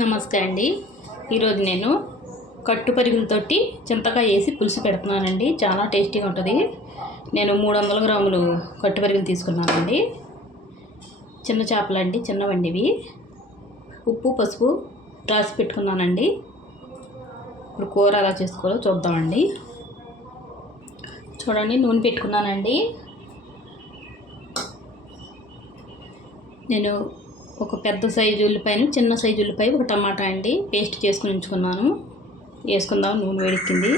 నమస్తే అండి. ఈరోజు నేను కట్టు పరిగులతోటి చింతకాయ వేసి పులుసు పెడుతున్నానండి. చాలా టేస్టీగా ఉంటుంది. నేను 300 గ్రాములు కట్టు పరిగులు తీసుకున్నానండి. చిన్న చేపలు అండి, చిన్నవండి ఇవి. ఉప్పు పసుపు రాసి పెట్టుకున్నానండి. ఇప్పుడు కూర ఎలా చేసుకోవాలో చూద్దామండి. చూడండి, నూనె పెట్టుకున్నానండి. నేను ఒక పెద్ద సైజు ఉల్లిపాయను, చిన్న సైజు ఉల్లిపాయ, ఒక టమాటా అండి పేస్ట్ చేసుకుని ఉంచుకున్నాను. వేసుకుందాం. నూనె వేడెక్కింది.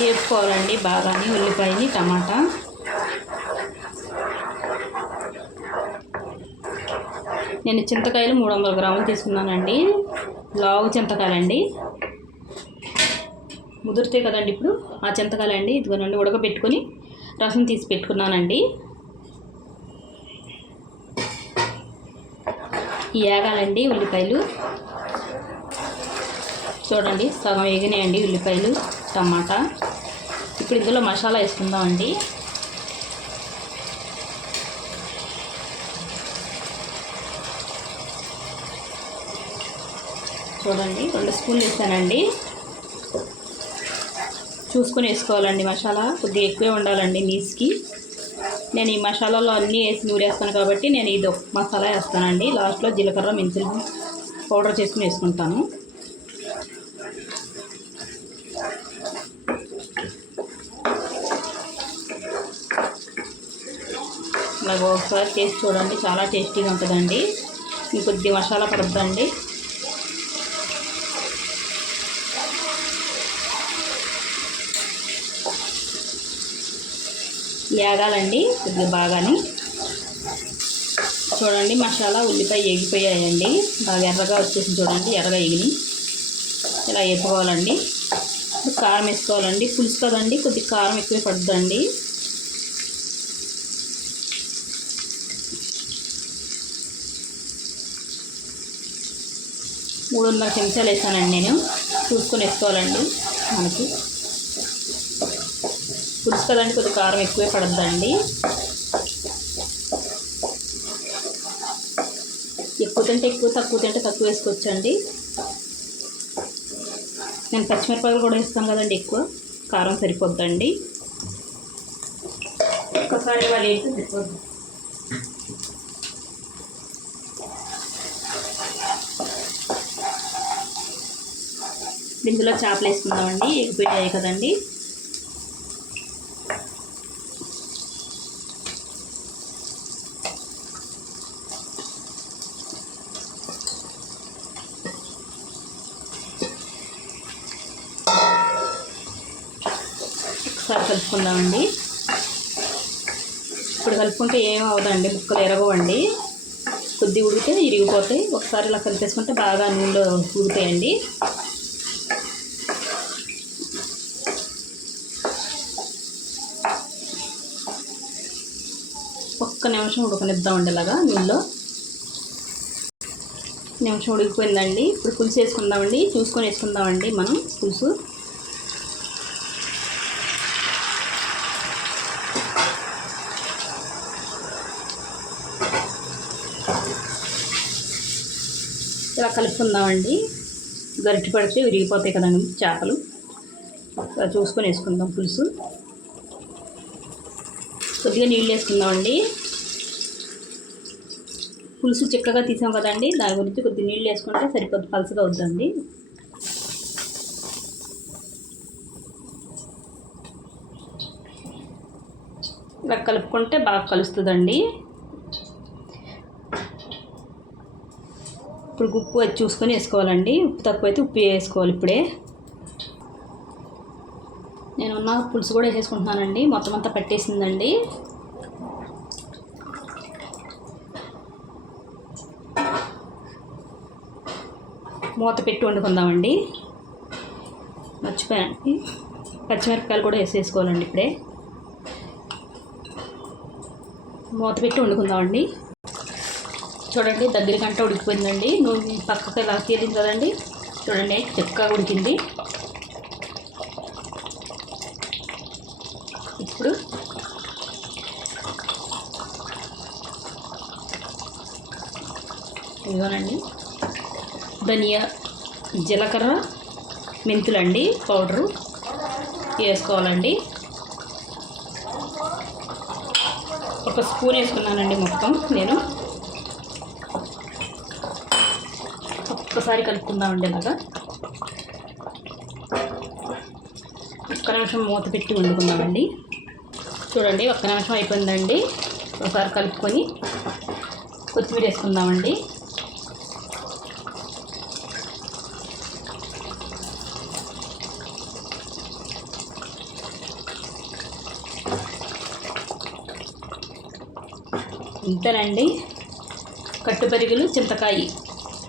వేసుకోవాలండి బాగాని ఉల్లిపాయని, టమాటా. నేను చింతకాయలు 300 గ్రాములు తీసుకున్నానండి. లావు చింతకాయలండి, ముదురుతాయి కదండి. ఇప్పుడు ఆ చింతకాయలండి ఇదిగోనండి ఉడకబెట్టుకొని రసం తీసి పెట్టుకున్నానండి. వేగాలండి ఉల్లిపాయలు. చూడండి, సగం వేగినాయండి ఉల్లిపాయలు, టమాటా. ఇప్పుడు ఇందులో మసాలా వేసుకుందామండి. చూడండి, 2 స్పూన్లు వేసానండి. చూసుకొని వేసుకోవాలండి. మసాలా కొద్దిగా ఎక్కువే ఉండాలండి నీసుకి. నేను ఈ మసాలాలో అన్నీ వేసి నూరేస్తాను కాబట్టి నేను ఇది ఒక మసాలా వేస్తానండి. లాస్ట్లో జీలకర్ర మెంతులు పౌడర్ చేసుకుని వేసుకుంటాను. అలాగ ఒకసారి చేసి చూడండి, చాలా టేస్టీగా ఉంటుందండి. ఇంకొద్ది మసాలా పడుతుందండి. వేగాలండి కొద్దిగా బాగాని. చూడండి, మసాలా ఉల్లిపాయ ఎగిపోయాయండి. బాగా ఎర్రగా వచ్చేసి చూడండి, ఎర్రగా ఎగిని ఇలా వేసుకోవాలండి. కారం వేసుకోవాలండి. పులుసు కదండి, కొద్దిగా కారం ఎక్కువ పడుతుందండి. మూడున్నర చెంచాలు వేసానండి నేను. చూసుకొని వేసుకోవాలండి. మనకి పులుసు కదండి, కొద్దిగా కారం ఎక్కువే పడుతుందండి. ఎక్కువ తింటే ఎక్కువ, తక్కువ తింటే తక్కువ వేసుకోవచ్చండి. నేను పచ్చిమిరపకాయలు కూడా వేస్తాను కదండి, ఎక్కువ కారం సరిపోద్దండి. ఒక్కసారి వాళ్ళు వేస్తే సరిపోద్ది. ఇందులో చేపలు వేసుకుందామండి. ఎగిపోయాయి కదండి. ఒకసారి కలుపుకుందామండి. ఇప్పుడు కలుపుకుంటే ఏం అవ్వదండి, ముక్కలు ఎరగవండి. కొద్దిగా ఉడికితే ఇరిగిపోతాయి. ఒకసారి ఇలా కలిపేసుకుంటే బాగా నూనెలో ఉడుకుతాయండి. ఒక్క నిమిషం ఉడకనిద్దామండి ఇలాగా నూనెలో. నిమిషం ఉడికిపోయిందండి. ఇప్పుడు పులుసు వేసుకుందామండి. చూసుకొని వేసుకుందామండి మనం పులుసు. ఇలా కలుపుకుందామండి. గరిటె పడితే విరిగిపోతాయి కదండి చేపలు. ఇలా చూసుకొని వేసుకుందాం పులుసు. కొద్దిగా నీళ్ళు వేసుకుందామండి. పులుసు చిక్కగా తీసాం కదండి, దాని గురించి కొద్దిగా నీళ్ళు వేసుకుంటే సరిపోద్ది, పలుసగా వద్దండి. ఇలా కలుపుకుంటే బాగా కలుస్తుందండి. ఇప్పుడు ఉప్పు అది చూసుకొని వేసుకోవాలండి. ఉప్పు తక్కువైతే ఉప్పు వేసుకోవాలి ఇప్పుడే. నేనున్న పులుసు కూడా వేసేసుకుంటున్నానండి. మొత్తం అంతా పట్టేసిందండి. మూత పెట్టి వండుకుందామండి. మర్చిపోయానండి, పచ్చిమిరపకాయలు కూడా వేసేసుకోవాలండి ఇప్పుడే. మూత పెట్టి వండుకుందామండి. చూడండి, దగ్గర గంట ఉడికిపోయిందండి. నూనె పక్కకి ఇలా తేలింది కదండి. చూడండి, చక్కగా ఉడికింది. ఇప్పుడు ఇదిగోనండి ధనియా, జీలకర్ర, మెంతులండి పౌడరు వేసుకోవాలండి. ఒక స్పూన్ వేసుకున్నానండి మొత్తం నేను. ఒక్కసారి కలుపుకుందామండి ఇలాగా. ఒక్క నిమిషం మూత పెట్టి వండుకుందామండి. చూడండి ఒక్క నిమిషం అయిపోయిందండి. ఒకసారి కలుపుకొని కొత్తిమీర వేసుకుందామండి. ఇంతేనండి, కట్టుపరిగెలు చింతకాయ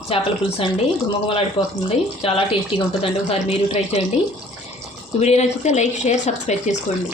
చేపల పులుసు అండి. గుమగుమలాడిపోతుంది, చాలా టేస్టీగా ఉంటుందండి. ఒకసారి మీరు ట్రై చేయండి. ఈ వీడియో నచ్చితే లైక్, షేర్, సబ్స్క్రైబ్ చేసుకోండి.